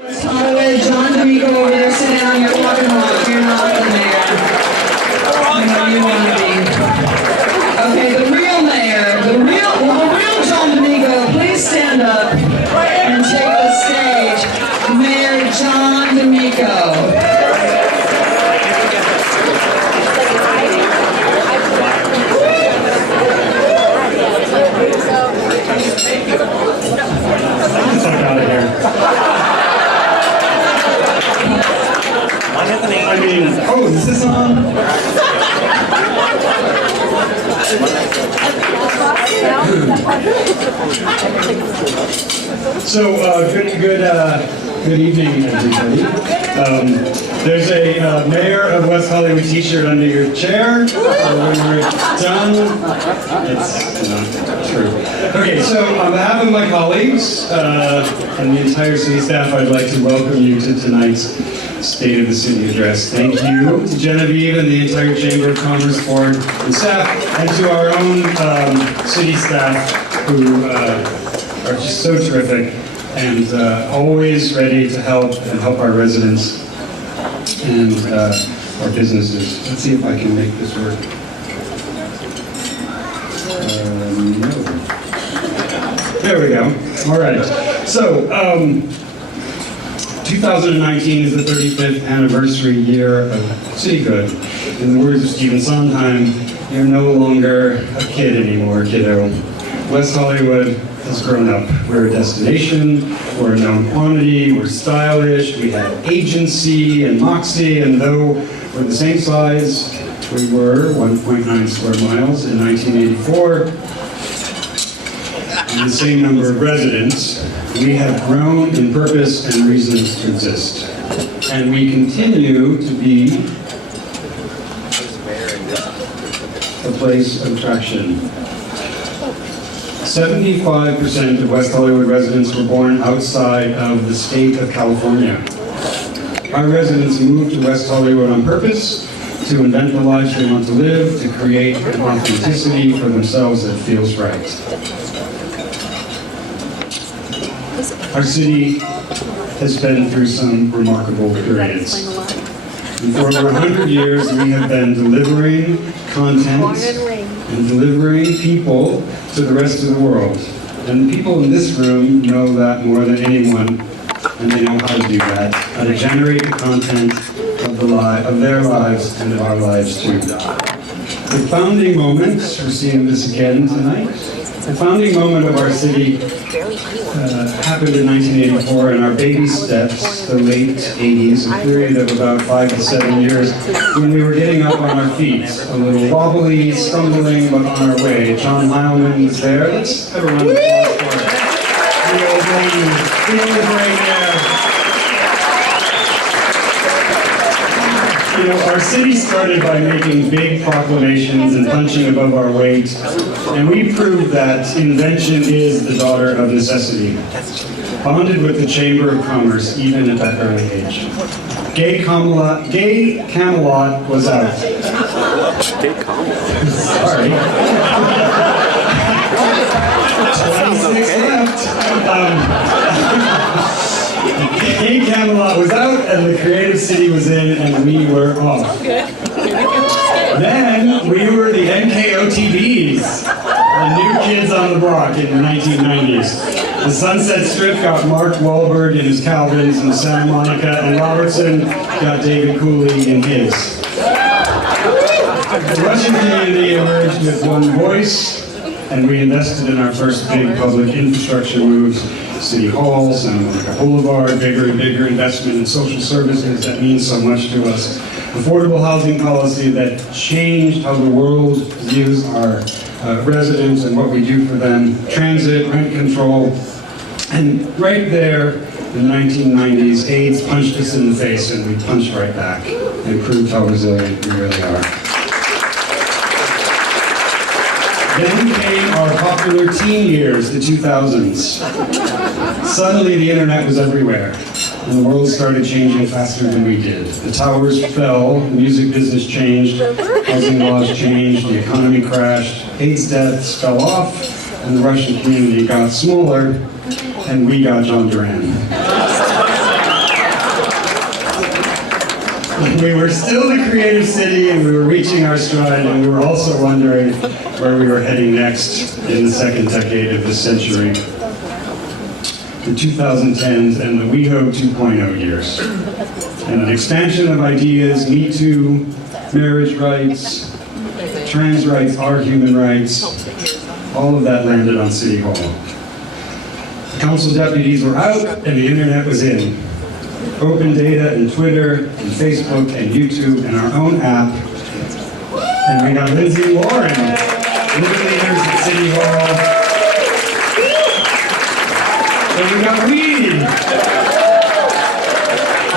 Highway, John D'Amico over there, sit down, you're walking along, you're not the mayor. I know you want to be. Okay, the real mayor, the real John D'Amico, please stand up and take the stage. Mayor John D'Amico. I mean, oh, is this on? So, good evening, everybody. There's a Mayor of West Hollywood t-shirt under your chair. So when we're done, it's not true. Okay, so on behalf of my colleagues and the entire city staff, I'd like to welcome you to tonight's State of the City address. Thank you to Genevieve and the entire Chamber of Commerce board and staff, and to our own city staff who are just so terrific and always ready to help our residents and our businesses. Let's see if I can make this work. No. There we go. All right. So, 2019 is the 35th anniversary year of cityhood. In the words of Stephen Sondheim, you're no longer a kid anymore, kiddo. West Hollywood has grown up. We're a destination, we're a known quantity, we're stylish, we have agency and moxie, and though we're the same size we were, 1.9 square miles in 1984, and the same number of residents, we have grown in purpose and reasons to exist. And we continue to be a place of attraction. 75% of West Hollywood residents were born outside of the state of California. Our residents moved to West Hollywood on purpose, to invent the lives they want to live, to create an authenticity for themselves that feels right. Our city has been through some remarkable periods. And for over 100 years, we have been delivering content and delivering people to the rest of the world. And the people in this room know that more than anyone, and they know how to do that, how to generate the content of their lives and of our lives too. The founding moment, we're seeing this again tonight, the founding moment of our city happened in 1984, and our baby steps, the late 80s, a period of about 5 to 7 years, when we were getting up on our feet, a little wobbly, stumbling, but on our way. John Heilman was there. Let's have a round of applause for the old lady. The old right there. You know, our city started by making big proclamations and punching above our weight, and we proved that invention is the daughter of necessity. Bonded with the Chamber of Commerce, even at that early age. Gay Camelot was out. Gay Camelot? Sorry. 26 left. Gay Camelot was out, and the Creative City was in, and we were off. Then we were the NKOTBs, the New Kids on the Block in the 1990s. The Sunset Strip got Mark Wahlberg in his Calvins, and Santa Monica and Robertson got David Cooley in his. The Russian community emerged with one voice, and we invested in our first big public infrastructure moves. City Hall, Santa Monica Boulevard, bigger and bigger investment in social services that means so much to us. Affordable housing policy that changed how the world views our residents and what we do for them. Transit, rent control. And right there in the 1990s, AIDS punched us in the face, and we punched right back and proved how resilient we really are. Then came our popular teen years, the 2000s. Suddenly the internet was everywhere, and the world started changing faster than we did. The towers fell, the music business changed, housing laws changed, the economy crashed, AIDS deaths fell off, and the Russian community got smaller, and we got John Duran. We were still the creative city, and we were reaching our stride, and we were also wondering where we were heading next in the second decade of this century. The 2010s and the WeHo 2.0 years. And an expansion of ideas, Me Too, marriage rights, trans rights are human rights, all of that landed on City Hall. The council deputies were out and the internet was in. Open data and Twitter and Facebook and YouTube and our own app. And we got Lindsay Warren, living leaders at City Hall. And we got weed.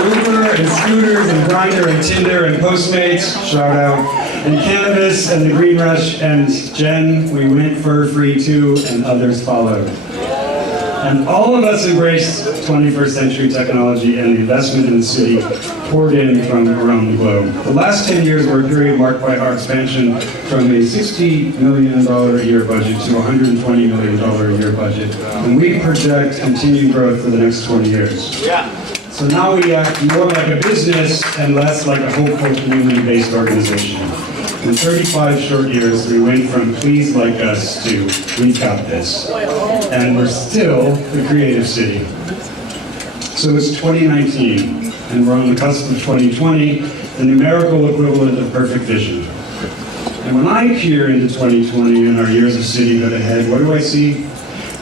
Uber and scooters and Grindr and Tinder and Postmates, shout out. And cannabis and the Green Rush and Jen, we went fur free too, and others followed. And all of us embraced 21st century technology, and the investment in the city poured in from around the globe. The last 10 years were a period marked by our expansion from a $60 million a year budget to a $120 million a year budget. And we project continued growth for the next 20 years. So now we act more like a business and less like a hopeful community-based organization. In 35 short years, we went from please like us to we've got this. And we're still the creative city. So it's 2019, and we're on the cusp of 2020, the numerical equivalent of perfect vision. And when I peer into 2020 and our years of city that ahead, what do I see?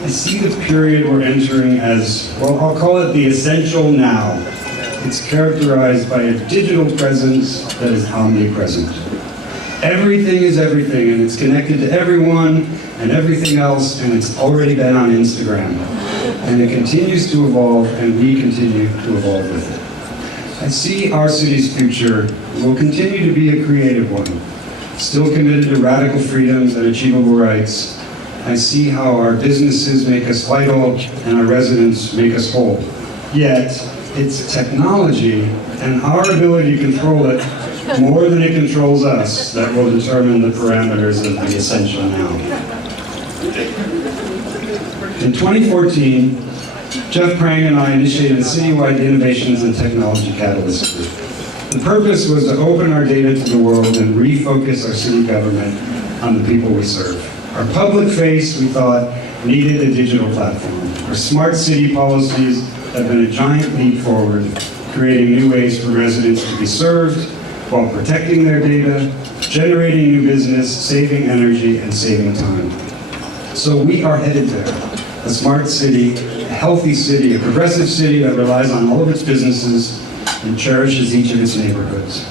I see the period we're entering as, well, I'll call it the essential now. It's characterized by a digital presence that is omnipresent. Everything is everything, and it's connected to everyone and everything else, and it's already been on Instagram. And it continues to evolve, and we continue to evolve with it. I see our city's future will continue to be a creative one, still committed to radical freedoms and achievable rights. I see how our businesses make us vital and our residents make us whole. Yet, it's technology and our ability to control it more than it controls us that will determine the parameters of the essential now. In 2014, Jeff Prang and I initiated a citywide Innovations and Technology Catalyst group. The purpose was to open our data to the world and refocus our city government on the people we serve. Our public face, we thought, needed a digital platform. Our smart city policies have been a giant leap forward, creating new ways for residents to be served while protecting their data, generating new business, saving energy, and saving time. So we are headed there. A smart city, a healthy city, a progressive city that relies on all of its businesses and cherishes each of its neighborhoods.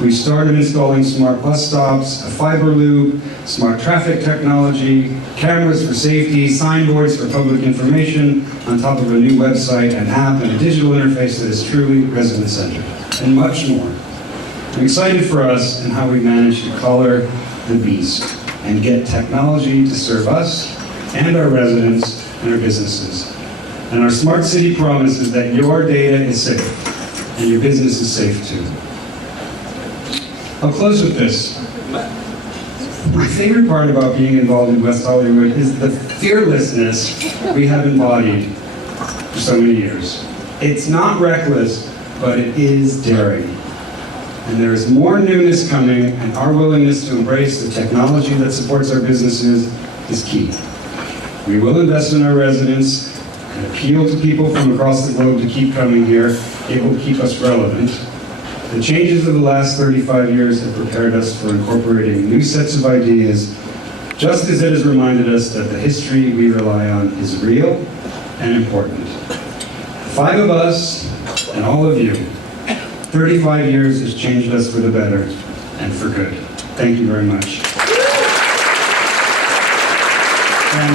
We started installing smart bus stops, a fiber loop, smart traffic technology, cameras for safety, signboards for public information, on top of a new website, an app, and a digital interface that is truly resident-centered, and much more. I'm excited for us and how we managed to color the beast and get technology to serve us and our residents and our businesses. And our smart city promise is that your data is safe and your business is safe too. I'll close with this. My favorite part about being involved in West Hollywood is the fearlessness we have embodied for so many years. It's not reckless, but it is daring. And there is more newness coming, and our willingness to embrace the technology that supports our businesses is key. We will invest in our residents and appeal to people from across the globe to keep coming here. It will keep us relevant. The changes of the last 35 years have prepared us for incorporating new sets of ideas, just as it has reminded us that the history we rely on is real and important. 5 of us and all of you, 35 years has changed us for the better and for good. Thank you very much. And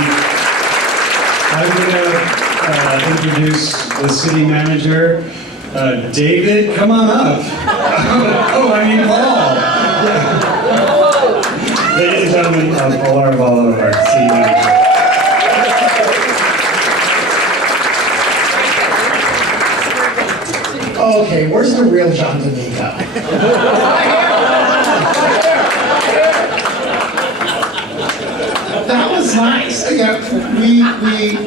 I'm going to introduce the city manager, David. Come on up. Oh, I mean Paul. Ladies and gentlemen, Paul Arvalo, our city manager. Okay, where's the real John D'Amico? That was nice. Yeah, we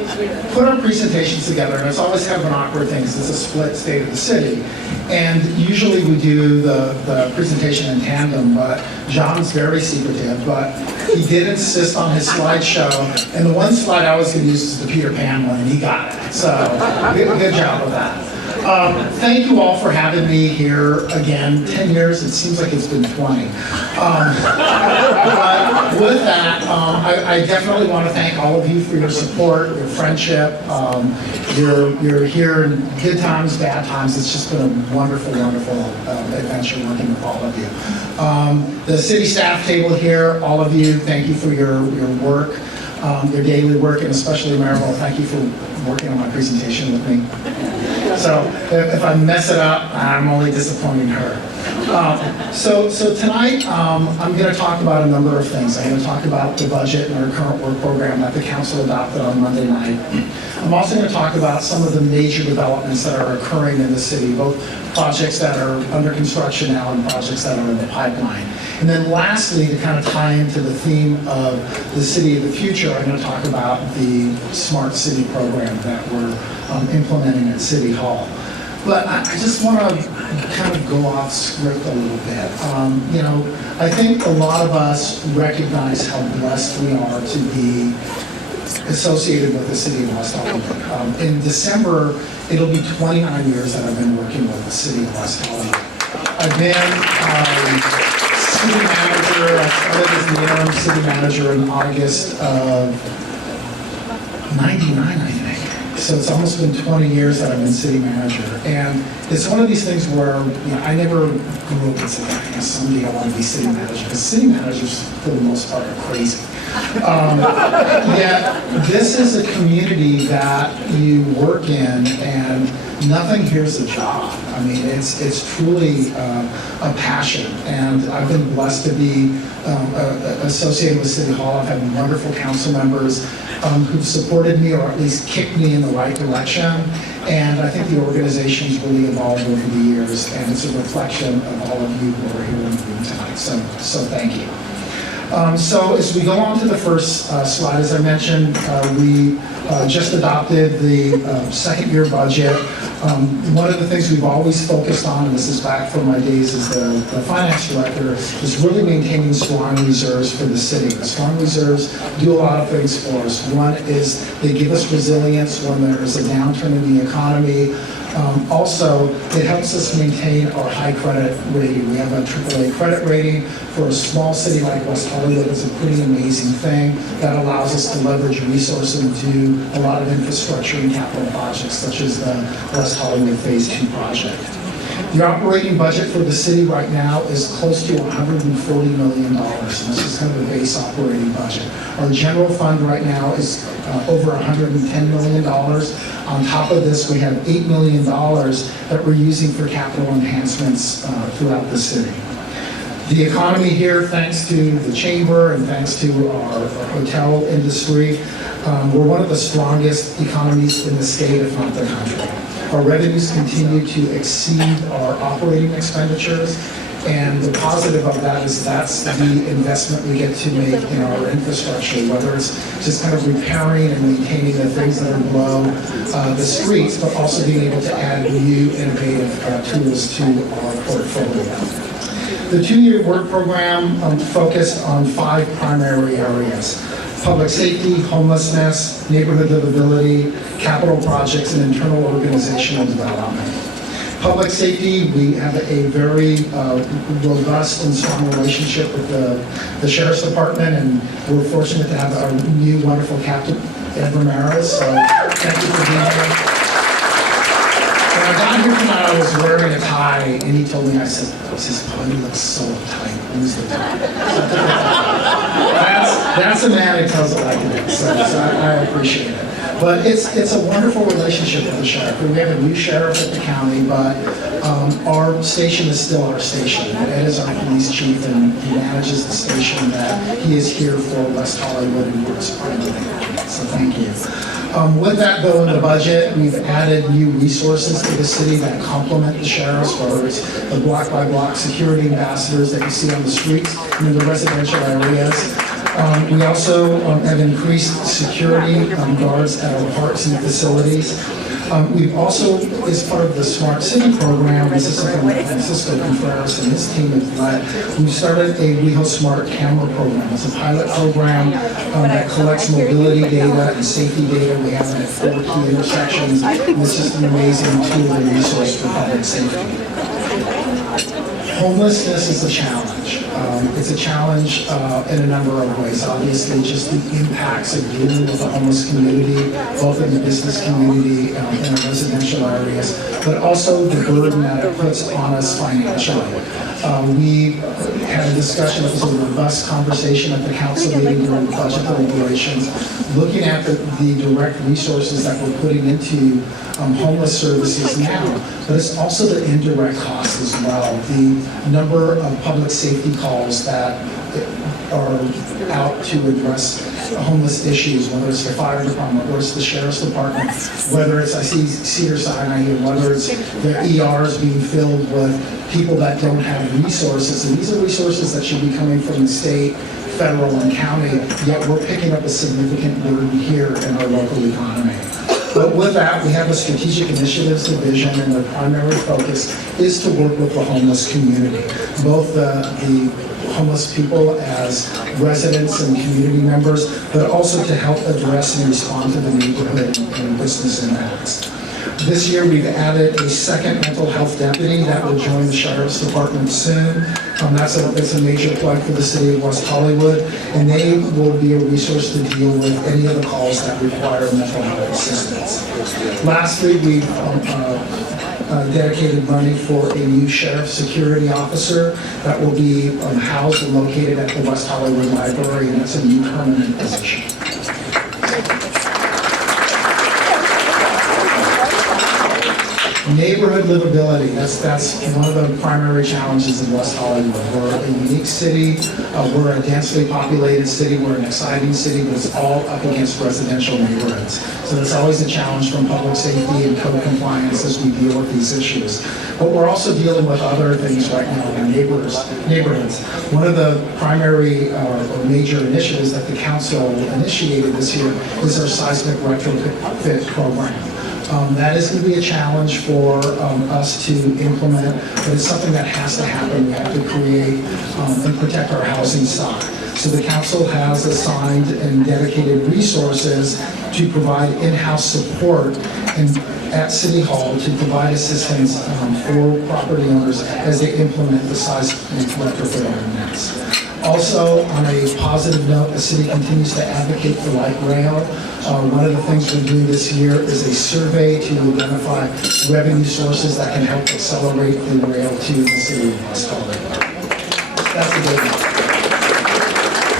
put our presentations together, and it's always kind of an awkward thing because it's a split state of the city. And usually we do the presentation in tandem, but John's very secretive, but he did insist on his slideshow, and the one slide I was going to use is the Peter Pan one, and he got it. So good job with that. Thank you all for having me here again. 10 years, it seems like it's been 20. But with that, I definitely want to thank all of you for your support, your friendship. You're here in good times, bad times. It's just been a wonderful, wonderful adventure working with all of you. The city staff table here, all of you, thank you for your work, your daily work, and especially Maribel, thank you for working on my presentation with me. So if I mess it up, I'm only disappointing her. So tonight, I'm going to talk about a number of things. I'm going to talk about the budget and our current work program that the council adopted on Monday night. I'm also going to talk about some of the major developments that are occurring in the city, both projects that are under construction now and projects that are in the pipeline. And then lastly, to kind of tie into the theme of the city of the future, I'm going to talk about the smart city program that we're implementing at City Hall. But I just want to kind of go off script a little bit. You know, I think a lot of us recognize how blessed we are to be associated with the city of West Hollywood. In December, it'll be 29 years that I've been working with the city of West Hollywood. I've been city manager, I started as the interim city manager in August of 99, I think. So it's almost been 20 years that I've been city manager. And it's one of these things where, you know, I never grew up and said, I guess someday I want to be city manager. Because city managers, for the most part, are crazy. Yet, this is a community that you work in, and nothing here is a job. I mean, it's truly a passion. And I've been blessed to be associated with City Hall. I've had wonderful council members who've supported me, or at least kicked me in the right direction. And I think the organization's really evolved over the years, and it's a reflection of all of you who are here in the room tonight. So thank you. So as we go on to the first slide, as I mentioned, we just adopted the second year budget. One of the things we've always focused on, and this is back from my days as the finance director, is really maintaining strong reserves for the city. The strong reserves do a lot of things for us. One is they give us resilience when there is a downturn in the economy. Also, it helps us maintain our high credit rating. We have a AAA credit rating. For a small city like West Hollywood, it's a pretty amazing thing that allows us to leverage resources and do a lot of infrastructure and capital projects, such as the West Hollywood Phase 2 project. The operating budget for the city right now is close to $140 million, and this is kind of the base operating budget. Our general fund right now is over $110 million. On top of this, we have $8 million that we're using for capital enhancements throughout the city. The economy here, thanks to the chamber and thanks to our hotel industry, we're one of the strongest economies in the state, if not the country. Our revenues continue to exceed our operating expenditures, and the positive of that is that's the investment we get to make in our infrastructure, whether it's just kind of repairing and maintaining the things that are below the streets, but also being able to add new innovative tools to our portfolio. The two-year work program focused on 5 primary areas: public safety, homelessness, neighborhood livability, capital projects, and internal organizational development. Public safety, we have a very robust and strong relationship with the Sheriff's Department, and we're fortunate to have our new wonderful Captain Ed Ramirez. So thank you for being here. When I got here tonight, I was wearing a tie, and he told me, I said, oh, you look so tight. Who's the tie? That's a man who tells it like it is, so I appreciate it. But it's a wonderful relationship with the sheriff. We have a new sheriff at the county, but our station is still our station. Ed is our police chief, and he manages the station that he is here for West Hollywood and works part of it. So thank you. With that, though, in the budget, we've added new resources to the city that complement the sheriffs, whether it's the block-by-block security ambassadors that you see on the streets and in the residential areas. We also have increased security guards at our parks and facilities. We've also, as part of the Smart City program, this is something that Francisco Contreras and his team have led, we've started a WeHo Smart Camera program. It's a pilot program that collects mobility data and safety data. We have it at 4 key intersections. And it's just an amazing tool and resource for public safety. Homelessness is a challenge. It's a challenge in a number of ways. Obviously, just the impacts of dealing with the homeless community, both in the business community and in the residential areas, but also the burden that it puts on us financially. We had a discussion, it was a robust conversation at the council meeting during the budget deliberations, looking at the direct resources that we're putting into homeless services now, but it's also the indirect costs as well. The number of public safety calls that are out to address homeless issues, whether it's the fire department, whether it's the sheriff's department, whether it's, I see Cedar Sinai here, whether it's the ERs being filled with people that don't have resources. And these are resources that should be coming from the state, federal, and county, yet we're picking up a significant burden here in our local economy. But with that, we have a strategic initiatives division, and their primary focus is to work with the homeless community, both the homeless people as residents and community members, but also to help address and respond to the neighborhood and business impacts. This year, we've added a second mental health deputy that will join the Sheriff's Department soon. That's a major plug for the city of West Hollywood, and they will be a resource to deal with any of the calls that require mental health assistance. Lastly, we've dedicated money for a new sheriff security officer that will be housed and located at the West Hollywood Library, and that's a new permanent position. Neighborhood livability, that's one of the primary challenges in West Hollywood. We're a unique city, we're a densely populated city, we're an exciting city, but it's all up against residential neighborhoods. So that's always a challenge from public safety and code compliance as we deal with these issues. But we're also dealing with other things right now in neighborhoods. One of the primary or major initiatives that the council initiated this year is our seismic retrofit program. That is going to be a challenge for us to implement, but it's something that has to happen. We have to create and protect our housing stock. So the council has assigned and dedicated resources to provide in-house support at City Hall to provide assistance for property owners as they implement the seismic retrofit ordinance. Also, on a positive note, the city continues to advocate for light rail. One of the things we're doing this year is a survey to identify revenue sources that can help accelerate the rail to the city of West Hollywood. That's a good one.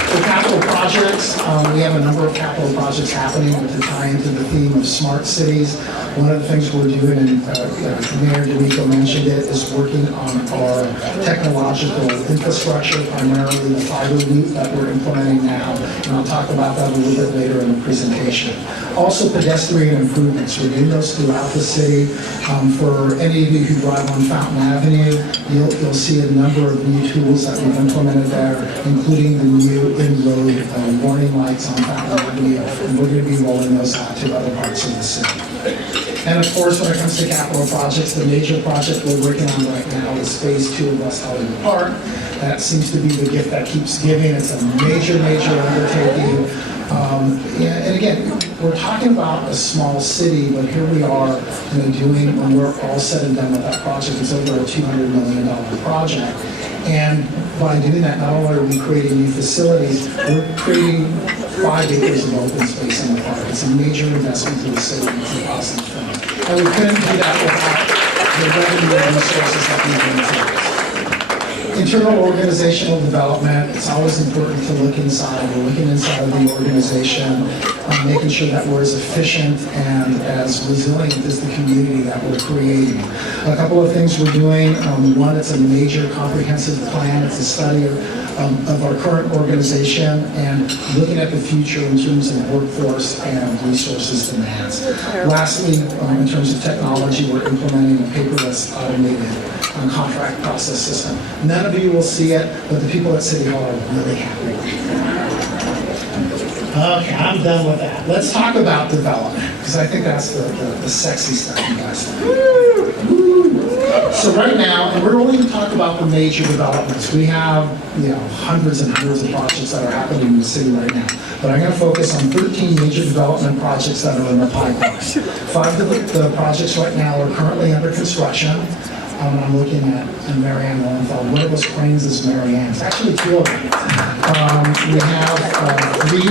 For capital projects, we have a number of capital projects happening to tie into the theme of smart cities. One of the things we're doing, and Mayor DeMico mentioned it, is working on our technological infrastructure, primarily the fiber loop that we're implementing now, and I'll talk about that a little bit later in the presentation. Also, pedestrian improvements. We're doing those throughout the city. For any of you who drive on Fountain Avenue, you'll see a number of new tools that we've implemented there, including the new in-road warning lights on Fountain Avenue, and we're going to be rolling those out to other parts of the city. And of course, when it comes to capital projects, the major project we're working on right now is Phase 2 of West Hollywood Park. That seems to be the gift that keeps giving. It's a major undertaking. And again, we're talking about a small city, but here we are doing, when we're all said and done with that project, it's over a $200 million project. And by doing that, not only are we creating new facilities, we're creating 5 acres of open space in the park. It's a major investment for the city. It's a positive thing. And we couldn't do that without the revenue and resources that we bring to us. Internal organizational development, it's always important to look inside. We're looking inside of the organization, making sure that we're as efficient and as resilient as the community that we're creating. A couple of things we're doing. One, it's a major comprehensive plan. It's a study of our current organization and looking at the future in terms of workforce and resources demands. Lastly, in terms of technology, we're implementing a paperless automated contract process system. None of you will see it, but the people at City Hall are really happy with it. Okay, I'm done with that. Let's talk about development, because I think that's the sexy stuff you guys like. So right now, and we're only going to talk about the major developments. We have, hundreds and hundreds of projects that are happening in the city right now. But I'm going to focus on 13 major development projects that are in the pipeline. 5 of the projects right now are currently under construction. I'm looking at Marianne Lowenthal. One of those cranes is Marianne's. Actually, 2 of them. We have 3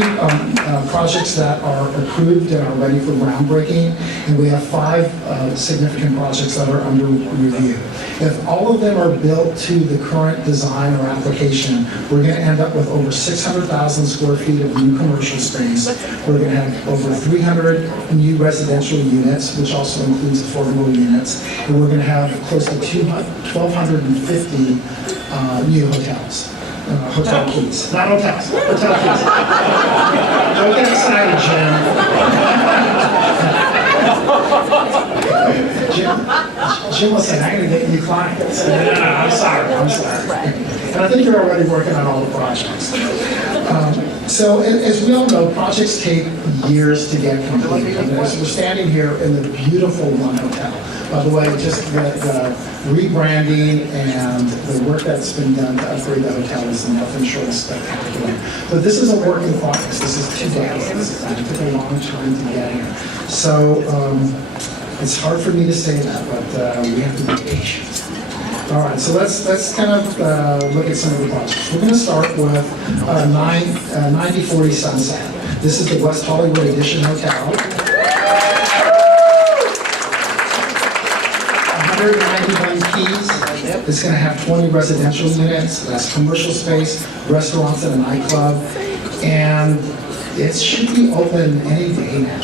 projects that are approved and are ready for groundbreaking, and we have 5 significant projects that are under review. If all of them are built to the current design or application, we're going to end up with over 600,000 square feet of new commercial space. We're going to have over 300 new residential units, which also includes affordable units, and we're going to have close to 1,250 new hotels. Hotel keys. Not hotels, hotel keys. Don't get excited, Jim will say, I'm going to get you clients. No, I'm sorry. And I think you're already working on all the projects. So as we all know, projects take years to get completed. And as we're standing here in the beautiful One Hotel. By the way, just the rebranding and the work that's been done to upgrade the hotel is nothing short of spectacular. But this is a work in progress. This is 2 decades. It took a long time to get here. So it's hard for me to say that, but we have to be patient. All right, so let's kind of look at some of the projects. We're going to start with 9040 Sunset. This is the West Hollywood Edition Hotel. 191 keys. It's going to have 20 residential units. That's commercial space, restaurants, and a nightclub. And it should be open any day now.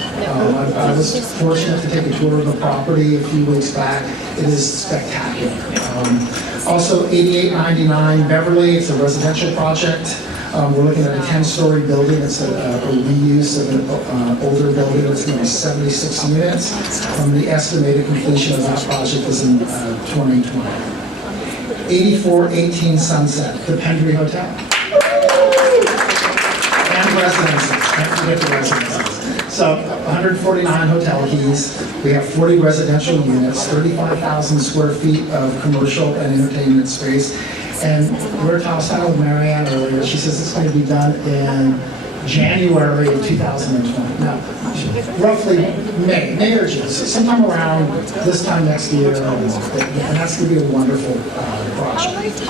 I was fortunate to take a tour of the property a few weeks back. It is spectacular. Also, 8899 Beverly. It's a residential project. We're looking at a 10-story building. It's a reuse of an older building. It's going to be 76 units. The estimated completion of that project is in 2020. 8418 Sunset, the Pendry Hotel. And residences. Can't forget the residences. So 149 hotel keys. We have 40 residential units, 35,000 square feet of commercial and entertainment space. And we were talking with Marianne earlier. She says it's going to be done in January of 2020. Now, roughly May or June, so sometime around this time next year. And that's going to be a wonderful project.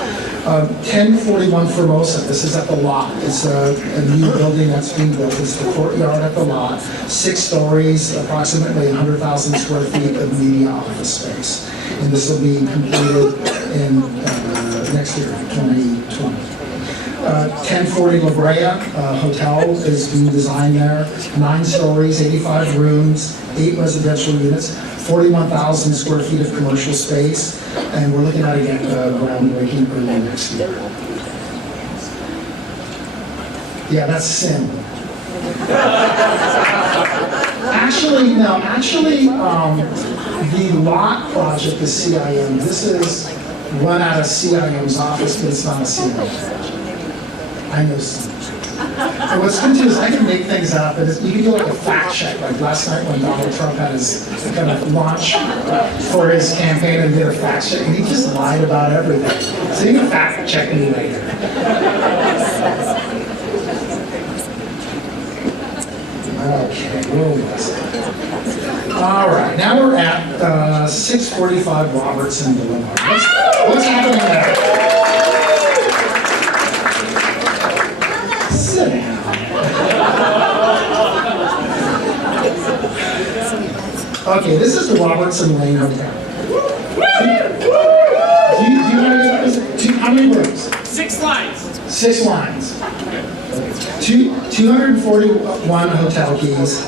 1041 Formosa. This is at the lot. It's a new building that's being built. It's the courtyard at the lot. 6 stories, approximately 100,000 square feet of media office space. And this will be completed in next year, 2020. 1040 La Brea Hotel is being designed there. 9 stories, 85 rooms, 8 residential units, 41,000 square feet of commercial space, and we're looking at again groundbreaking early next year. Yeah, that's Sim. Actually, no. The lot project is CIM. This is run out of CIM's office, but it's not a CIM project. I know some. And what's good too is I can make things up, and you can do like a fact check. Like last night when Donald Trump had his kind of launch for his campaign and did a fact check, and he just lied about everything. So you can fact check me later. Okay, where was it? All right, now we're at 645 Robertson Boulevard. What's happening there? Sit down. Okay, this is the Robertson Lane Hotel. Do you want to get how many rooms? 6 lines. 6 lines. 241 hotel keys,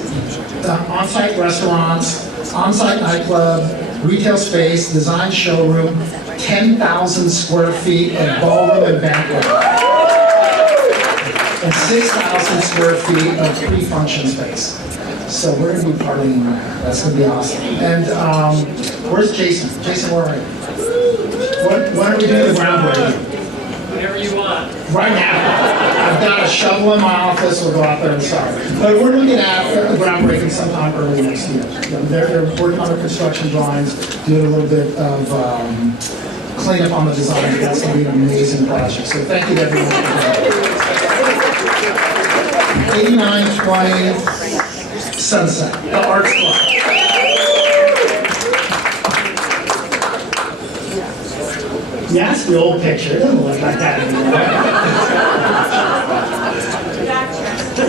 on-site restaurants, on-site nightclub, retail space, design showroom, 10,000 square feet of ballroom and banquet, and 6,000 square feet of pre-function space. So we're going to be partying there. That's going to be awesome. And where's Jason? Jason, where are you? When are we doing the groundbreaking? Whatever you want. Right now. I've got a shovel in my office, we'll go out there and start. But we're looking at groundbreaking sometime early next year. They're working on the construction drawings, doing a little bit of cleanup on the design. That's going to be an amazing project. So thank you to everyone for that. 8920 Sunset, the Arts Club. Yeah, that's the old picture. It doesn't look like that anymore.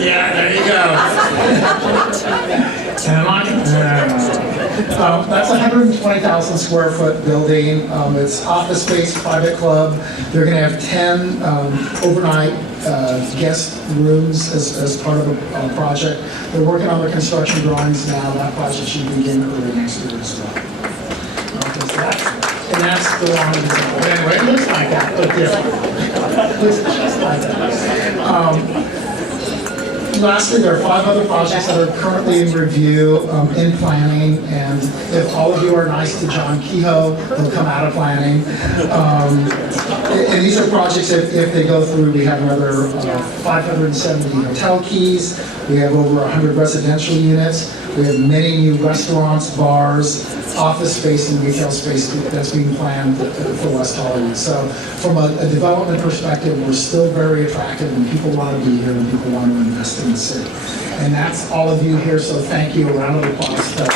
Yeah, there you go. That's a 120,000 square foot building. It's office space, private club. They're going to have 10 overnight guest rooms as part of a project. They're working on their construction drawings now. That project should begin early next year as well. And that's the long example. Anyway, it looks like that, but different. It looks just like that. Lastly, there are 5 other projects that are currently in review, in planning, and if all of you are nice to John Kehoe, they'll come out of planning. And these are projects, if they go through, we have another 570 hotel keys, we have over 100 residential units, we have many new restaurants, bars, office space and retail space that's being planned for West Hollywood. So from a development perspective, we're still very attractive and people want to be here and people want to invest in the city. And that's all of you here, so thank you. A round of applause for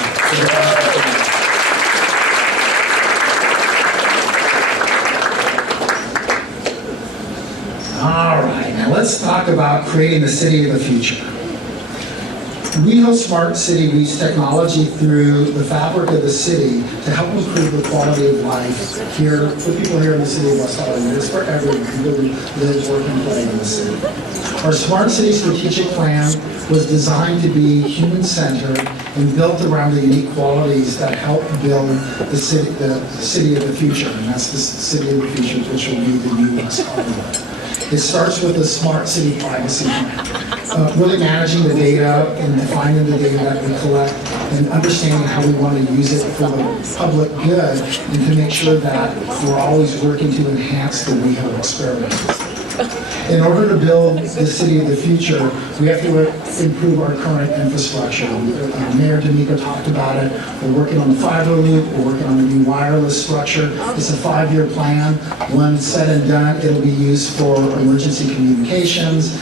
All right, now let's talk about creating the city of the future. WeHo Smart City weaves technology through the fabric of the city to help improve the quality of life here for people here in the city of West Hollywood. It's for everyone who lives, work, and play in the city. Our Smart City strategic plan was designed to be human-centered and built around the unique qualities that help build the city of the future, and that's the city of the future, which will be the new West Hollywood. It starts with a smart city privacy plan, really managing the data and defining the data that we collect and understanding how we want to use it for the public good and to make sure that we're always working to enhance the WeHo experience. In order to build the city of the future, we have to improve our current infrastructure. Mayor D'Amico talked about it. We're working on the fiber loop. We're working on a new wireless structure. It's a 5-year plan. When said and done, it'll be used for emergency communications,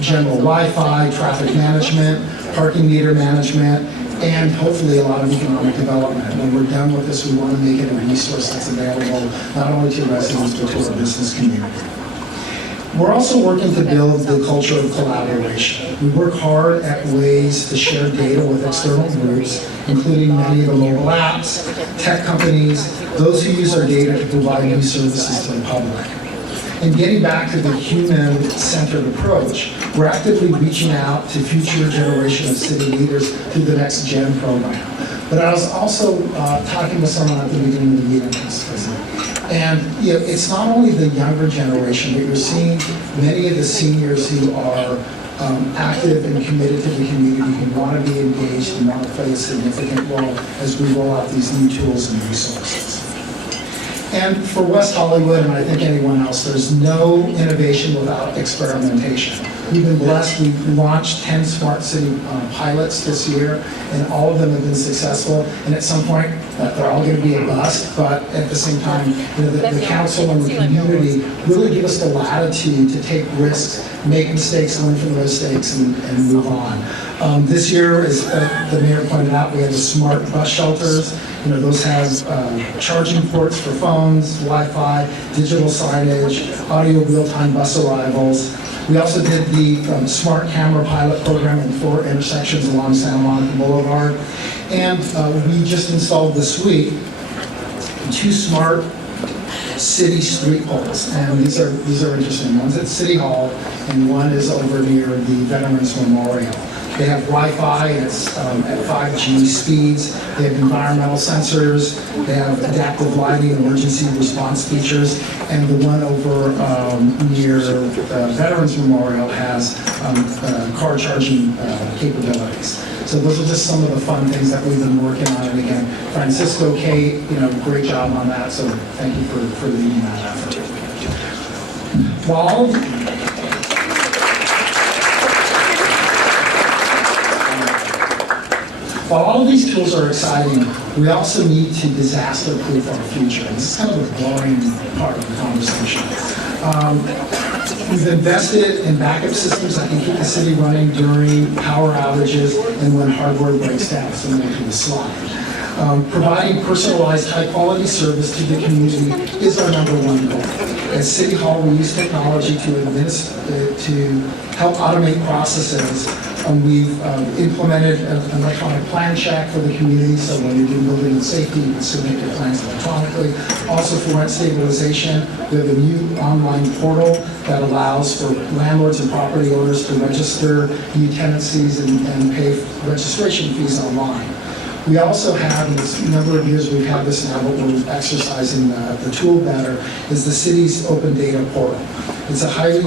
general Wi-Fi, traffic management, parking meter management, and hopefully a lot of economic development. When we're done with this, we want to make it a resource that's available not only to residents but to our business community. We're also working to build the culture of collaboration. We work hard at ways to share data with external groups, including many of the mobile apps, tech companies, those who use our data to provide new services to the public. And getting back to the human-centered approach, we're actively reaching out to future generation of city leaders through the Next Gen program. But I was also talking with someone at the beginning of the meeting, and it's not only the younger generation, but you're seeing many of the seniors who are active and committed to the community, who want to be engaged and want to play a significant role as we roll out these new tools and resources. And for West Hollywood, and I think anyone else, there's no innovation without experimentation. We've been blessed. We've launched 10 smart city pilots this year, and all of them have been successful. And at some point, they're all going to be a bust, but at the same time, the council and the community really give us the latitude to take risks, make mistakes, learn from those mistakes, and move on. This year, as the mayor pointed out, we have the smart bus shelters. Those have charging ports for phones, Wi-Fi, digital signage, audio real-time bus arrivals. We also did the smart camera pilot program in 4 intersections along Santa Monica Boulevard. And we just installed this week 2 smart city street poles. And these are interesting. One's at City Hall and one is over near the Veterans Memorial. They have Wi-Fi, and it's at 5G speeds. They have environmental sensors. They have adaptive lighting, emergency response features. And the one over near Veterans Memorial has car charging capabilities. So those are just some of the fun things that we've been working on. And again, Francisco, Kate, great job on that. So thank you for leading that effort. While all of these tools are exciting, we also need to disaster-proof our future. And this is kind of a boring part of the conversation. We've invested in backup systems that can keep the city running during power outages and when hardware breaks down, similar to the slide. Providing personalized, high-quality service to the community is our #1 goal. At City Hall, we use technology to help automate processes. We've implemented an electronic plan check for the community, so when you do building and safety, you can submit your plans electronically. Also for rent stabilization, we have a new online portal that allows for landlords and property owners to register new tenancies and pay registration fees online. We also have, in this number of years we've had this now, but we're exercising the tool better, is the city's open data portal. It's a highly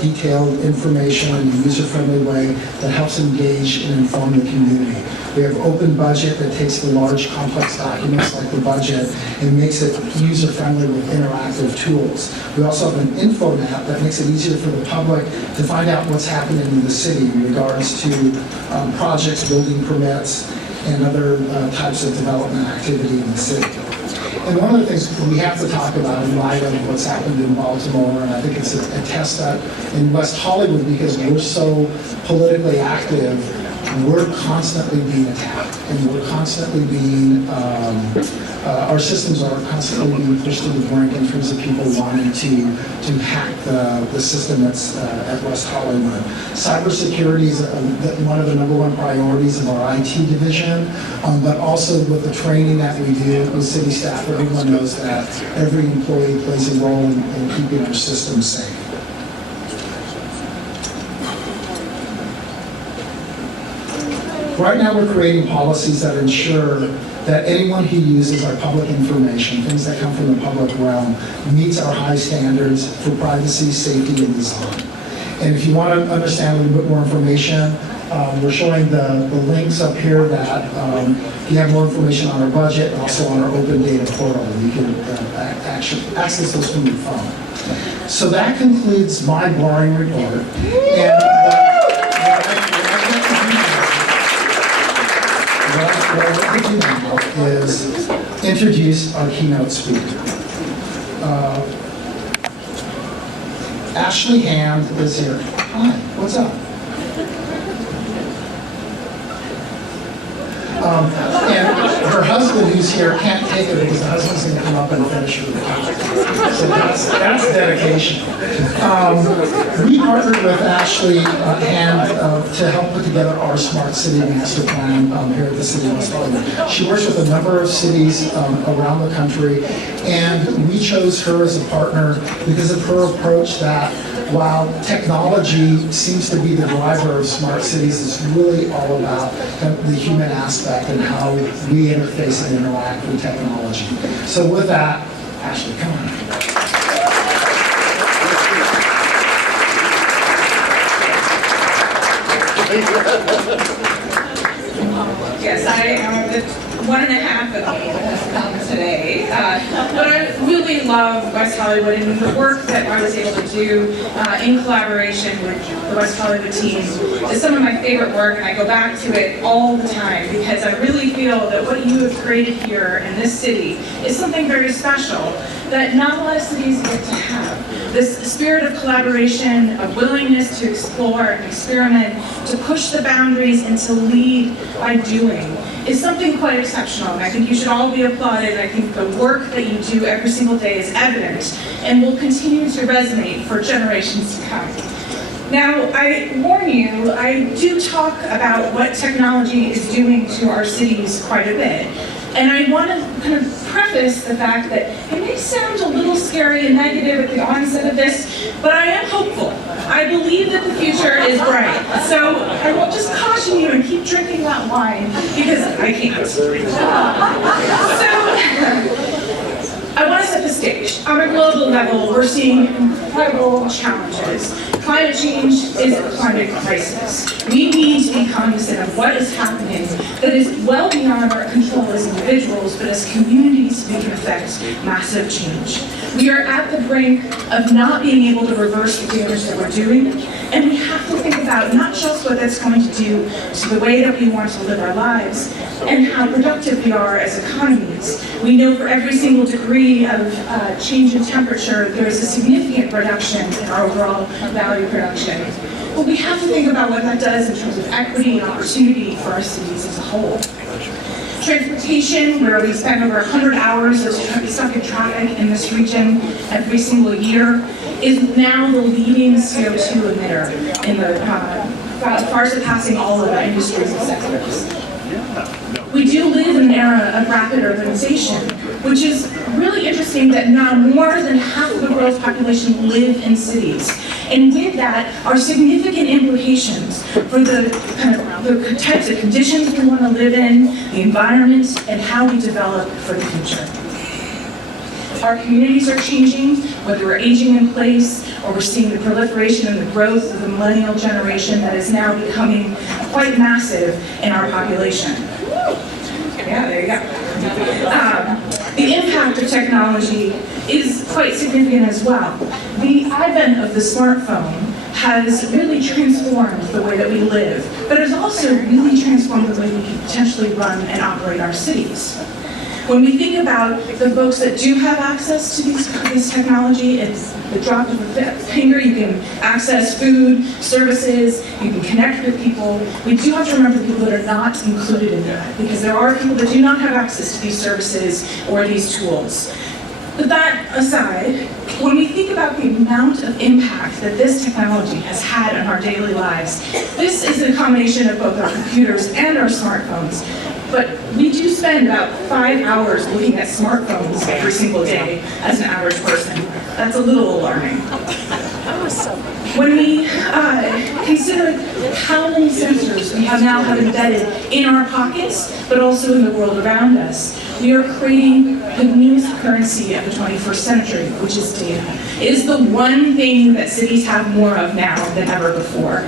detailed information in a user-friendly way that helps engage and inform the community. We have open budget that takes the large complex documents like the budget and makes it user-friendly with interactive tools. We also have an info map that makes it easier for the public to find out what's happening in the city in regards to projects, building permits, and other types of development activity in the city. And one of the things we have to talk about in light of what's happened in Baltimore, and I think it's a test that in West Hollywood, because we're so politically active, we're constantly being attacked, and we're constantly being, our systems are constantly being pushed to the brink in terms of people wanting to hack the system that's at West Hollywood. Cybersecurity is one of the #1 priorities of our IT division, but also with the training that we do with city staff, everyone knows that every employee plays a role in keeping our systems safe. Right now, we're creating policies that ensure that anyone who uses our public information, things that come from the public realm, meets our high standards for privacy, safety, and design. And if you want to understand a little bit more information, we're showing the links up here that you have more information on our budget and also on our open data portal. You can access those from your phone. So that concludes my boring report. And what I'd like to do now is introduce our keynote speaker. Ashley Hand is here. Hi, what's up? And her husband, who's here, can't take it because the husband's going to come up and finish her report. So that's dedication. We partnered with Ashley Hand to help put together our Smart City Master Plan here at the City of West Hollywood. She works with a number of cities around the country, and we chose her as a partner because of her approach that while technology seems to be the driver of smart cities, it's really all about the human aspect and how we interface and interact with technology. So with that, Ashley, come on. Yes, I am the 1.5 of me that has come today. But I really love West Hollywood and the work that I was able to do in collaboration with the West Hollywood team is some of my favorite work, and I go back to it all the time because I really feel that what you have created here in this city is something very special that not a lot of cities get to have. This spirit of collaboration, a willingness to explore and experiment, to push the boundaries and to lead by doing is something quite exceptional. And I think you should all be applauded. I think the work that you do every single day is evident and will continue to resonate for generations to come. Now, I warn you, I do talk about what technology is doing to our cities quite a bit. And I want to kind of preface the fact that it may sound a little scary and negative at the onset of this, but I am hopeful. I believe that the future is bright. So I will just caution you and keep drinking that wine because I can't. So I want to set the stage. On a global level, we're seeing incredible challenges Climate change is a climate crisis. We need to be cognizant of what is happening that is well beyond our control as individuals, but as communities we can affect massive change. We are at the brink of not being able to reverse the damage that we're doing, and we have to think about not just what that's going to do to the way that we want to live our lives and how productive we are as economies. We know for every single degree of change in temperature, there is a significant reduction in our overall value production. But we have to think about what that does in terms of equity and opportunity for our cities as a whole. Transportation, where we spend over 100 hours stuck in traffic in this region every single year, is now the leading CO2 emitter in the far surpassing all of the industries and sectors. We do live in an era of rapid urbanization, which is really interesting that now more than half of the world's population live in cities. And with that are significant implications for the types of conditions we want to live in, the environment, and how we develop for the future. Our communities are changing, whether we're aging in place or we're seeing the proliferation and the growth of the millennial generation that is now becoming quite massive in our population. Yeah, there you go. The impact of technology is quite significant as well. The advent of the smartphone has really transformed the way that we live, but has also really transformed the way we can potentially run and operate our cities. When we think about the folks that do have access to this technology, it's the drop of a finger. You can access food, services, you can connect with people. We do have to remember the people that are not included in that, because there are people that do not have access to these services or these tools. But that aside, when we think about the amount of impact that this technology has had on our daily lives, this is a combination of both our computers and our smartphones. But we do spend about 5 hours looking at smartphones every single day as an average person. That's a little alarming. When we consider how many sensors we now have embedded in our pockets, but also in the world around us, we are creating the newest currency of the 21st century, which is data. It is the one thing that cities have more of now than ever before.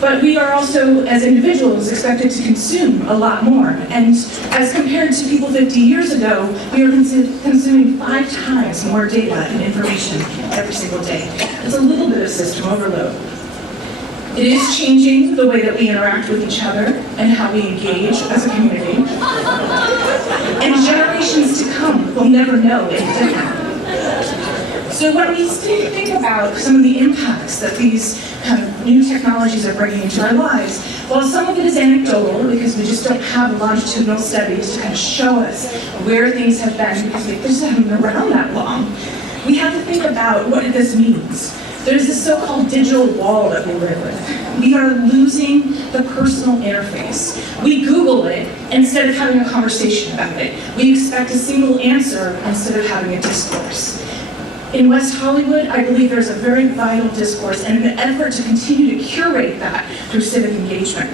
But we are also, as individuals, expected to consume a lot more. And as compared to people 50 years ago, we are consuming 5 times more data and information every single day. It's a little bit of system overload. It is changing the way that we interact with each other and how we engage as a community. And generations to come will never know any different. So when we think about some of the impacts that these new technologies are bringing into our lives, while some of it is anecdotal because we just don't have longitudinal studies to kind of show us where things have been because they just haven't been around that long, we have to think about what this means. There's this so-called digital wall that we live with. We are losing the personal interface. We Google it instead of having a conversation about it. We expect a single answer instead of having a discourse. In West Hollywood, I believe there's a very vital discourse and an effort to continue to curate that through civic engagement.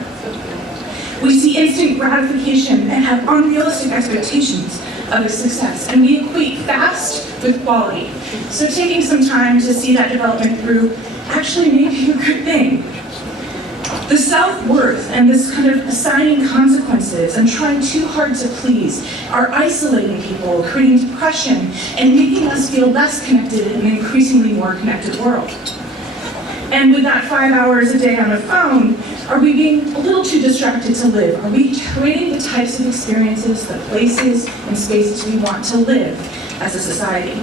We see instant gratification and have unrealistic expectations of success, and we equate fast with quality. So taking some time to see that development through actually may be a good thing. The self-worth and this kind of assigning consequences and trying too hard to please are isolating people, creating depression, and making us feel less connected in an increasingly more connected world. And with that 5 hours a day on a phone, are we being a little too distracted to live? Are we creating the types of experiences, the places and spaces we want to live as a society?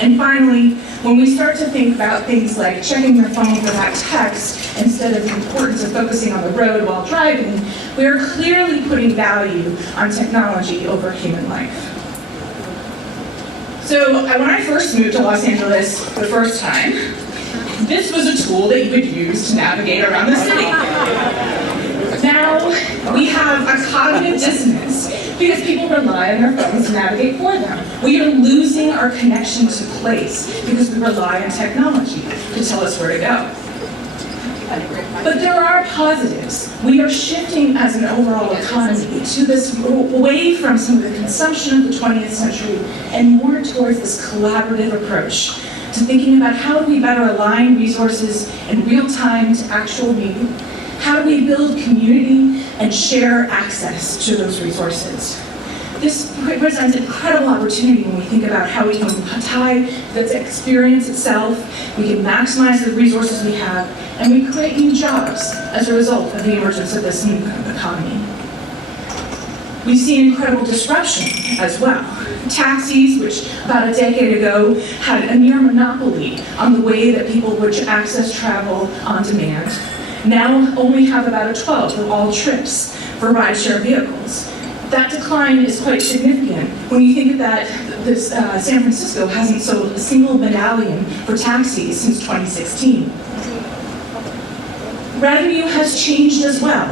And finally, when we start to think about things like checking your phone for that text instead of the importance of focusing on the road while driving, we are clearly putting value on technology over human life. So when I first moved to Los Angeles the first time, this was a tool that you could use to navigate around the city. Now we have a cognitive dissonance because people rely on their phones to navigate for them. We are losing our connection to place because we rely on technology to tell us where to go. But there are positives. We are shifting as an overall economy to this away from some of the consumption of the 20th century and more towards this collaborative approach. to thinking about how do we better align resources in real time to actual need, how do we build community and share access to those resources. This represents an incredible opportunity when we think about how we can tie the experience itself, we can maximize the resources we have, and we create new jobs as a result of the emergence of this new economy. We've seen incredible disruption as well. Taxis, which about a decade ago had a near monopoly on the way that people would access travel on demand, now only have about a 12th of all trips for rideshare vehicles. That decline is quite significant when you think that San Francisco hasn't sold a single medallion for taxis since 2016. Revenue has changed as well.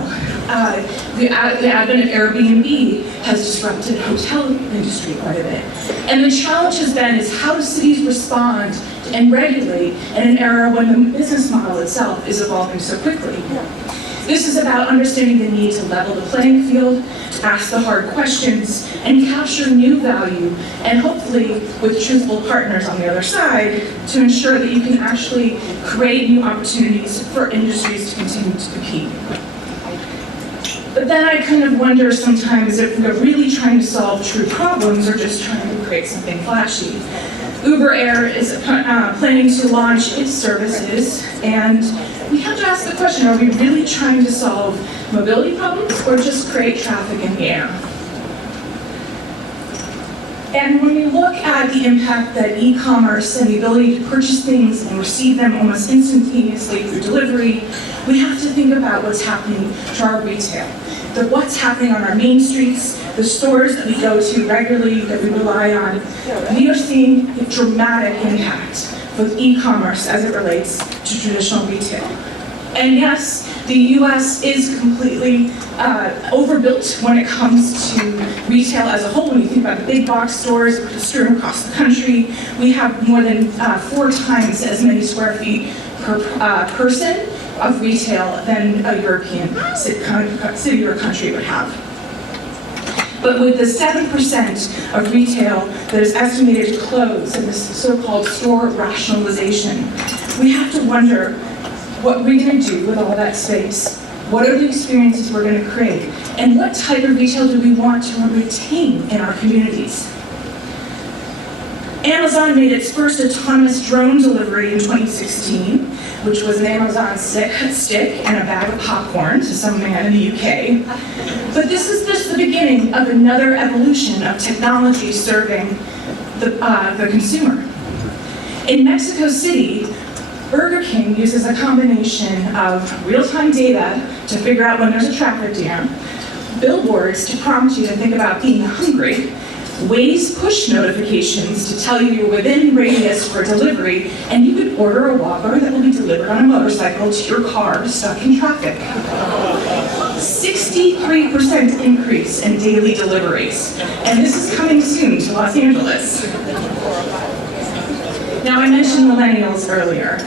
The advent of Airbnb has disrupted the hotel industry quite a bit. And the challenge has been is how do cities respond and regulate in an era when the business model itself is evolving so quickly. This is about understanding the need to level the playing field, to ask the hard questions, and capture new value, and hopefully with truthful partners on the other side, to ensure that you can actually create new opportunities for industries to continue to compete. But then I kind of wonder sometimes if we're really trying to solve true problems or just trying to create something flashy. Uber Air is planning to launch its services, and we have to ask the question, are we really trying to solve mobility problems or just create traffic in the air? And when we look at the impact that e-commerce and the ability to purchase things and receive them almost instantaneously through delivery, we have to think about what's happening to our retail. What's happening on our main streets, the stores that we go to regularly, that we rely on. We are seeing a dramatic impact with e-commerce as it relates to traditional retail. And yes, the US is completely overbuilt when it comes to retail as a whole. When you think about the big box stores strewn across the country, we have more than 4 times as many square feet per person of retail than a European city or country would have. But with the 7% of retail that is estimated to close in this so-called store rationalization, we have to wonder what we're going to do with all that space. What are the experiences we're going to create? And what type of retail do we want to retain in our communities? Amazon made its first autonomous drone delivery in 2016, which was an Amazon stick and a bag of popcorn to some man in the UK. But this is just the beginning of another evolution of technology serving the consumer. In Mexico City, Burger King uses a combination of real-time data to figure out when there's a traffic jam, billboards to prompt you to think about being hungry, Waze push notifications to tell you you're within radius for delivery, and you could order a Whopper that will be delivered on a motorcycle to your car stuck in traffic. 63% increase in daily deliveries, and this is coming soon to Los Angeles. Now, I mentioned millennials earlier.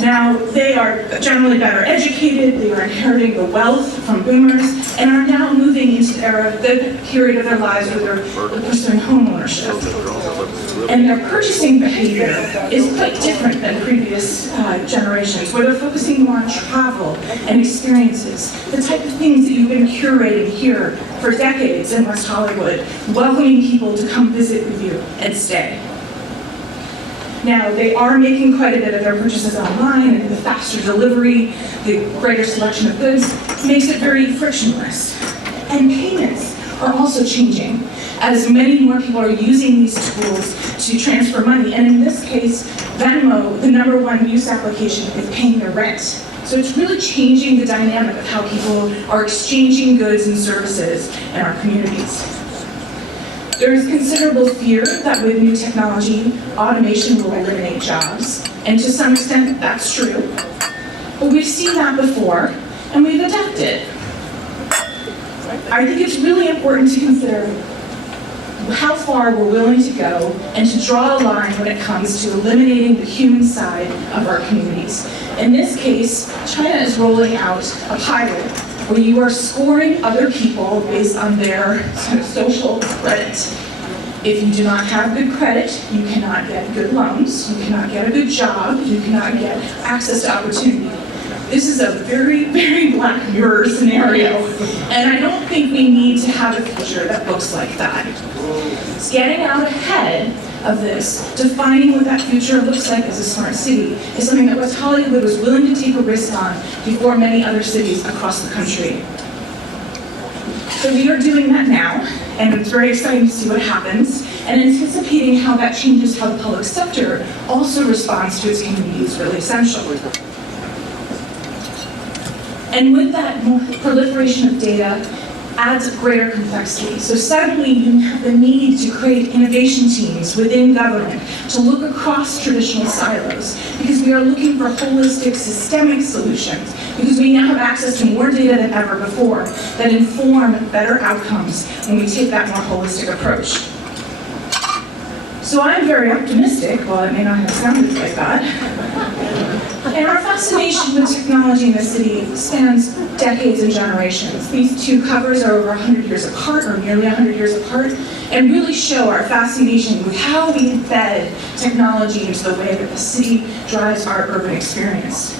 Now, they are generally better educated, they are inheriting the wealth from boomers, and are now moving into the period of their lives where they're pursuing home ownership. And their purchasing behavior is quite different than previous generations, where they're focusing more on travel and experiences, the type of things that you've been curating here for decades in West Hollywood, welcoming people to come visit with you and stay. Now, they are making quite a bit of their purchases online, and the faster delivery, the greater selection of goods, makes it very frictionless. And payments are also changing, as many more people are using these tools to transfer money. And in this case, Venmo, the #1 use application, is paying their rent. So it's really changing the dynamic of how people are exchanging goods and services in our communities. There is considerable fear that with new technology, automation will eliminate jobs, and to some extent that's true. But we've seen that before, and we've adapted. I think it's really important to consider how far we're willing to go and to draw a line when it comes to eliminating the human side of our communities. In this case, China is rolling out a pilot where you are scoring other people based on their sort of social credit. If you do not have good credit, you cannot get good loans, you cannot get a good job, you cannot get access to opportunity. This is a very, very Black Mirror scenario, and I don't think we need to have a future that looks like that. It's getting out ahead of this, defining what that future looks like as a smart city, is something that West Hollywood was willing to take a risk on before many other cities across the country. So we are doing that now, and it's very exciting to see what happens, and anticipating how that changes how the public sector also responds to its community is really essential. And with that proliferation of data adds greater complexity. So suddenly you have the need to create innovation teams within government to look across traditional silos, because we are looking for holistic, systemic solutions, because we now have access to more data than ever before that inform better outcomes when we take that more holistic approach. So I'm very optimistic, while it may not have sounded like that. And our fascination with technology in the city spans decades and generations. These two covers are over 100 years apart, or nearly 100 years apart, and really show our fascination with how we embed technology into the way that the city drives our urban experience.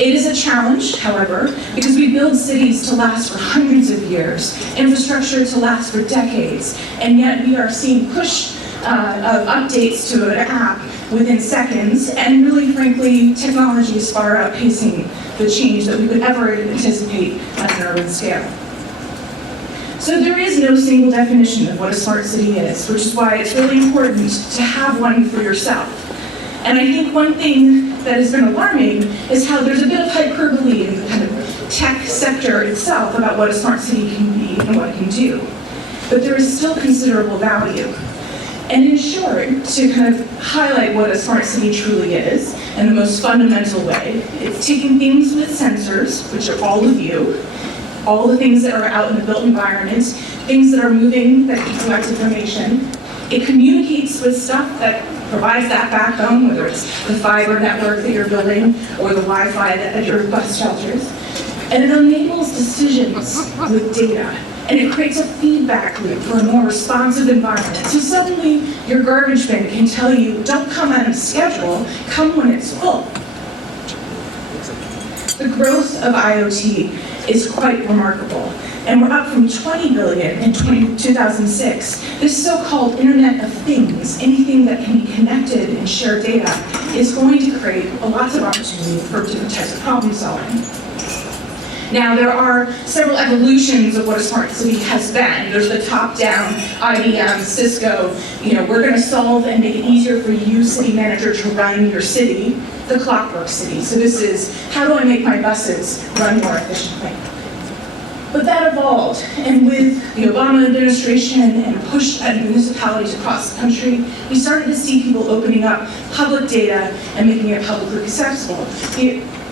It is a challenge, however, because we build cities to last for hundreds of years, infrastructure to last for decades, and yet we are seeing push of updates to an app within seconds, and really, frankly, technology is far outpacing the change that we could ever anticipate at an urban scale. So there is no single definition of what a smart city is, which is why it's really important to have one for yourself. And I think one thing that has been alarming is how there's a bit of hyperbole in the kind of tech sector itself about what a smart city can be and what it can do. But there is still considerable value. And in short, to kind of highlight what a smart city truly is, in the most fundamental way, it's taking things with sensors, which are all of you, all the things that are out in the built environment, things that are moving, that can collect information. It communicates with stuff that provides that backbone, whether it's the fiber network that you're building or the Wi-Fi at your bus shelters. And it enables decisions with data. And it creates a feedback loop for a more responsive environment. So suddenly, your garbage bin can tell you, don't come on a schedule, come when it's full. The growth of IoT is quite remarkable. And we're up from 20 billion in 2006. This so-called Internet of Things, anything that can be connected and share data, is going to create lots of opportunity for different types of problem solving. Now, there are several evolutions of what a smart city has been. There's the top-down, IBM, Cisco, we're going to solve and make it easier for you, city manager, to run your city, the clockwork city. So this is, how do I make my buses run more efficiently? But that evolved, and with the Obama administration and push at municipalities across the country, we started to see people opening up public data and making it publicly accessible.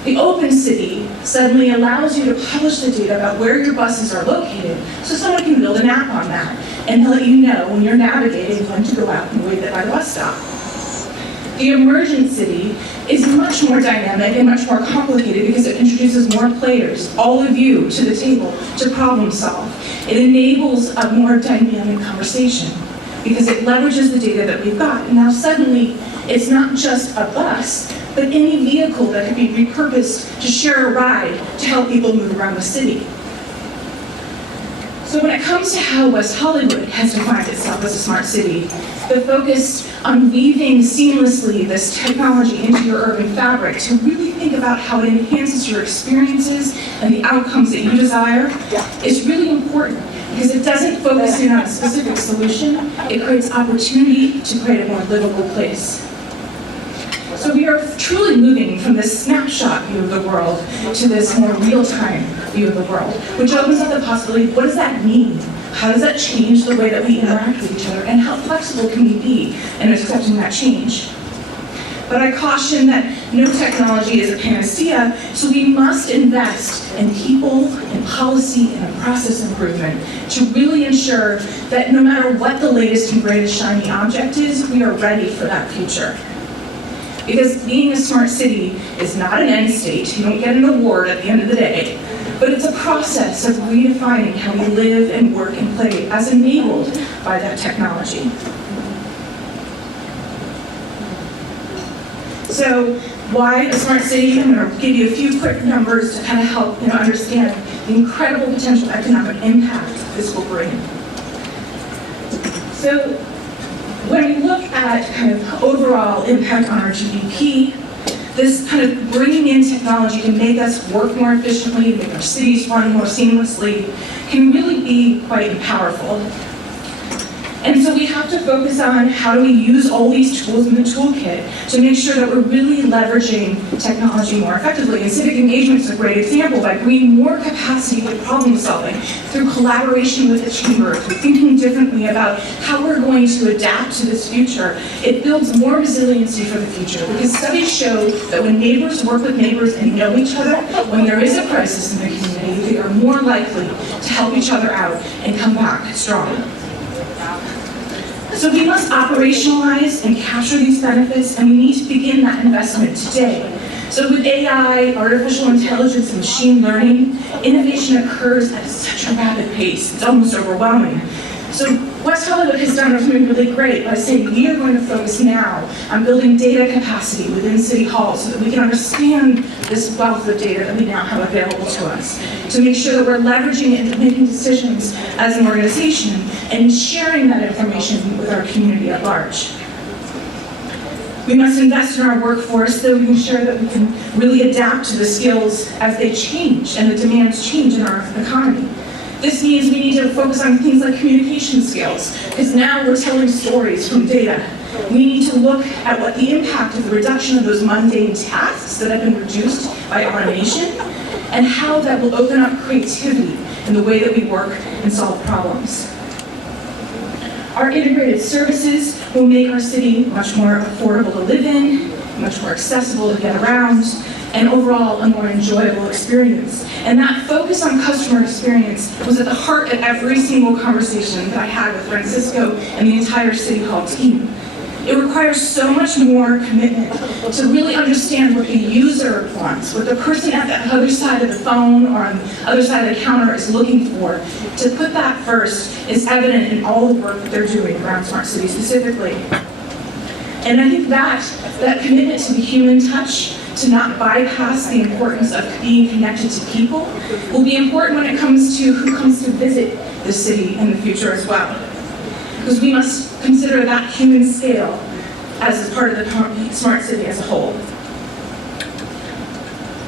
The open city suddenly allows you to publish the data about where your buses are located, so someone can build an app on that and let you know when you're navigating when to go out and wait by the bus stop. The emergent city is much more dynamic and much more complicated because it introduces more players, all of you, to the table to problem solve. It enables a more dynamic conversation because it leverages the data that we've got. And now suddenly, it's not just a bus, but any vehicle that could be repurposed to share a ride to help people move around the city. So when it comes to how West Hollywood has defined itself as a smart city, the focus on weaving seamlessly this technology into your urban fabric to really think about how it enhances your experiences and the outcomes that you desire is really important, because it doesn't focus in on a specific solution, it creates opportunity to create a more livable place. So we are truly moving from this snapshot view of the world to this more real-time view of the world, which opens up the possibility, what does that mean? How does that change the way that we interact with each other? And how flexible can we be in accepting that change? But I caution that no technology is a panacea, so we must invest in people, in policy, and in process improvement to really ensure that no matter what the latest and greatest shiny object is, we are ready for that future. Because being a smart city is not an end state. You don't get an award at the end of the day. but it's a process of redefining how we live and work and play as enabled by that technology. So why a smart city? I'm going to give you a few quick numbers to kind of help understand the incredible potential economic impact this will bring. So when we look at kind of overall impact on our GDP, this kind of bringing in technology to make us work more efficiently, to make our cities run more seamlessly, can really be quite powerful. And so we have to focus on how do we use all these tools in the toolkit to make sure that we're really leveraging technology more effectively. And civic engagement is a great example by bringing more capacity with problem solving through collaboration with the chamber, through thinking differently about how we're going to adapt to this future. It builds more resiliency for the future because studies show that when neighbors work with neighbors and know each other, when there is a crisis in the community, they are more likely to help each other out and come back strong. So we must operationalize and capture these benefits, and we need to begin that investment today. So with AI, artificial intelligence, and machine learning, innovation occurs at such a rapid pace, it's almost overwhelming. So West Hollywood has done something really great by saying we are going to focus now on building data capacity within City Hall so that we can understand this wealth of data that we now have available to us, to make sure that we're leveraging it and making decisions as an organization and sharing that information with our community at large. We must invest in our workforce so we can ensure that we can really adapt to the skills as they change and the demands change in our economy. This means we need to focus on things like communication skills, because now we're telling stories from data. We need to look at what the impact of the reduction of those mundane tasks that have been reduced by automation, and how that will open up creativity in the way that we work and solve problems. Our integrated services will make our city much more affordable to live in, much more accessible to get around, and overall a more enjoyable experience. And that focus on customer experience was at the heart of every single conversation that I had with Francisco and the entire City Hall team. It requires so much more commitment to really understand what the user wants, what the person at the other side of the phone or on the other side of the counter is looking for. To put that first is evident in all the work that they're doing around Smart City specifically. And I think that commitment to the human touch, to not bypass the importance of being connected to people, will be important when it comes to who comes to visit the city in the future as well. Because we must consider that human scale as a part of the smart city as a whole.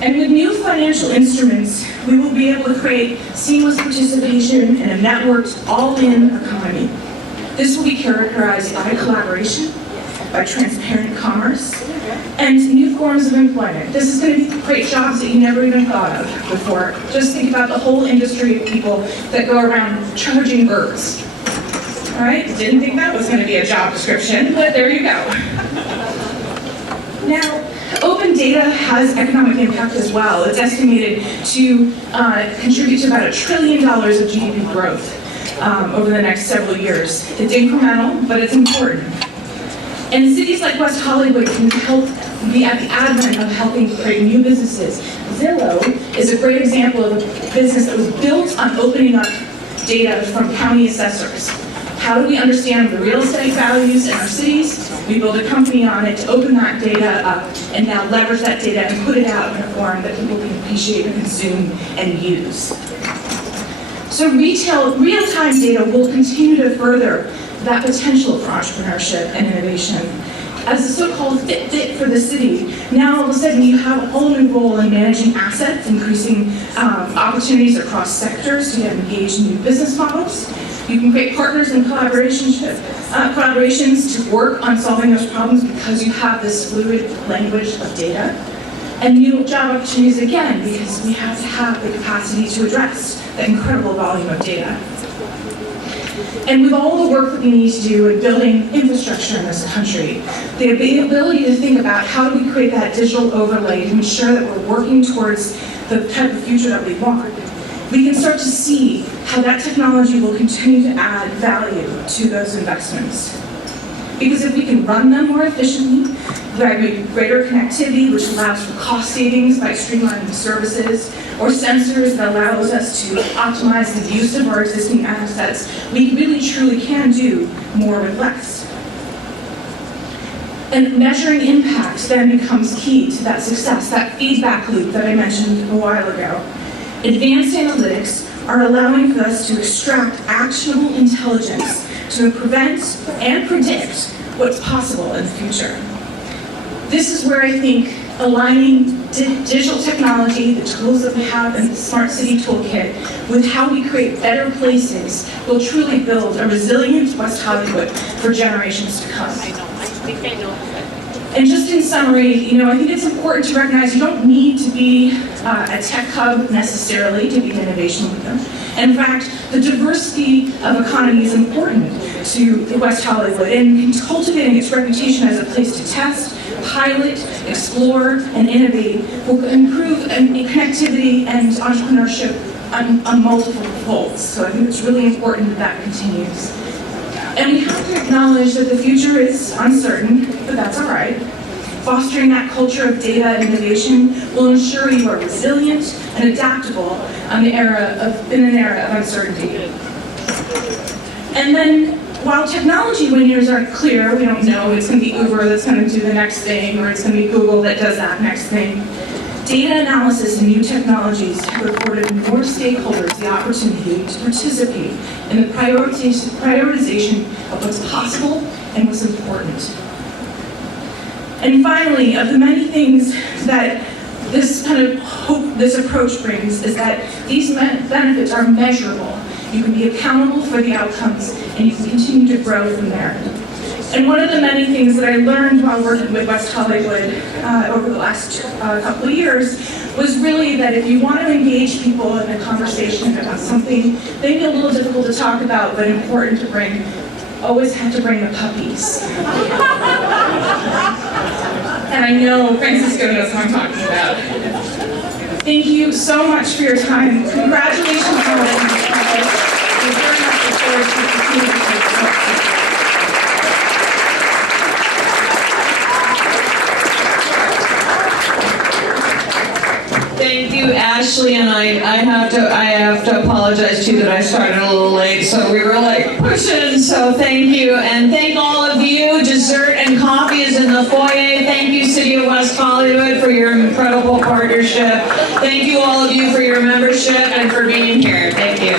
And with new financial instruments, we will be able to create seamless participation in a networked, all-in economy. This will be characterized by collaboration, by transparent commerce, and new forms of employment. This is going to create jobs that you never even thought of before. Just think about the whole industry of people that go around charging birds. All right, didn't think that was going to be a job description, but there you go. Now, open data has economic impact as well. It's estimated to contribute to about $1 trillion of GDP growth over the next several years. It's incremental, but it's important. And cities like West Hollywood can help be at the advent of helping create new businesses. Zillow is a great example of a business that was built on opening up data from county assessors. How do we understand the real estate values in our cities? We build a company on it to open that data up and now leverage that data and put it out in a form that people can appreciate and consume and use. So real-time data will continue to further that potential for entrepreneurship and innovation. As a so-called fit for the city, now all of a sudden you have a whole new role in managing assets, increasing opportunities across sectors to engage in new business models. You can create partners and collaborations to work on solving those problems because you have this fluid language of data. And new job opportunities again, because we have to have the capacity to address the incredible volume of data. And with all the work that we need to do in building infrastructure in this country, the ability to think about how do we create that digital overlay to ensure that we're working towards the type of future that we want, we can start to see how that technology will continue to add value to those investments. Because if we can run them more efficiently, greater connectivity, which allows for cost savings by streamlining services, or sensors that allows us to optimize the use of our existing assets, we really truly can do more with less. And measuring impact then becomes key to that success, that feedback loop that I mentioned a while ago. Advanced analytics are allowing for us to extract actionable intelligence to prevent and predict what's possible in the future. This is where I think aligning digital technology, the tools that we have in the Smart City Toolkit, with how we create better places will truly build a resilient West Hollywood for generations to come. And just in summary, I think it's important to recognize you don't need to be a tech hub necessarily to be an innovation leader. In fact, the diversity of economy is important to West Hollywood, and cultivating its reputation as a place to test, pilot, explore, and innovate will improve connectivity and entrepreneurship on multiple folds. So I think it's really important that that continues. And we have to acknowledge that the future is uncertain, but that's all right. Fostering that culture of data and innovation will ensure you are resilient and adaptable in an era of uncertainty. And then, while technology winners aren't clear, we don't know it's going to be Uber that's going to do the next thing, or it's going to be Google that does that next thing. Data analysis and new technologies have afforded more stakeholders the opportunity to participate in the prioritization of what's possible and what's important. And finally, of the many things that this approach brings is that these benefits are measurable. You can be accountable for the outcomes, and you can continue to grow from there. And one of the many things that I learned while working with West Hollywood over the last couple of years was really that if you want to engage people in a conversation about something maybe a little difficult to talk about but important to bring, always have to bring the puppies. And I know Francisco knows what I'm talking about. Thank you so much for your time. Congratulations on all that you've accomplished. We very much look forward to continuing to support. Thank you, Ashley, and I have to apologize too that I started a little late, so we were like pushing, so thank you. And thank all of you. Dessert and coffee is in the foyer. Thank you, City of West Hollywood, for your incredible partnership. Thank you, all of you, for your membership and for being here. Thank you.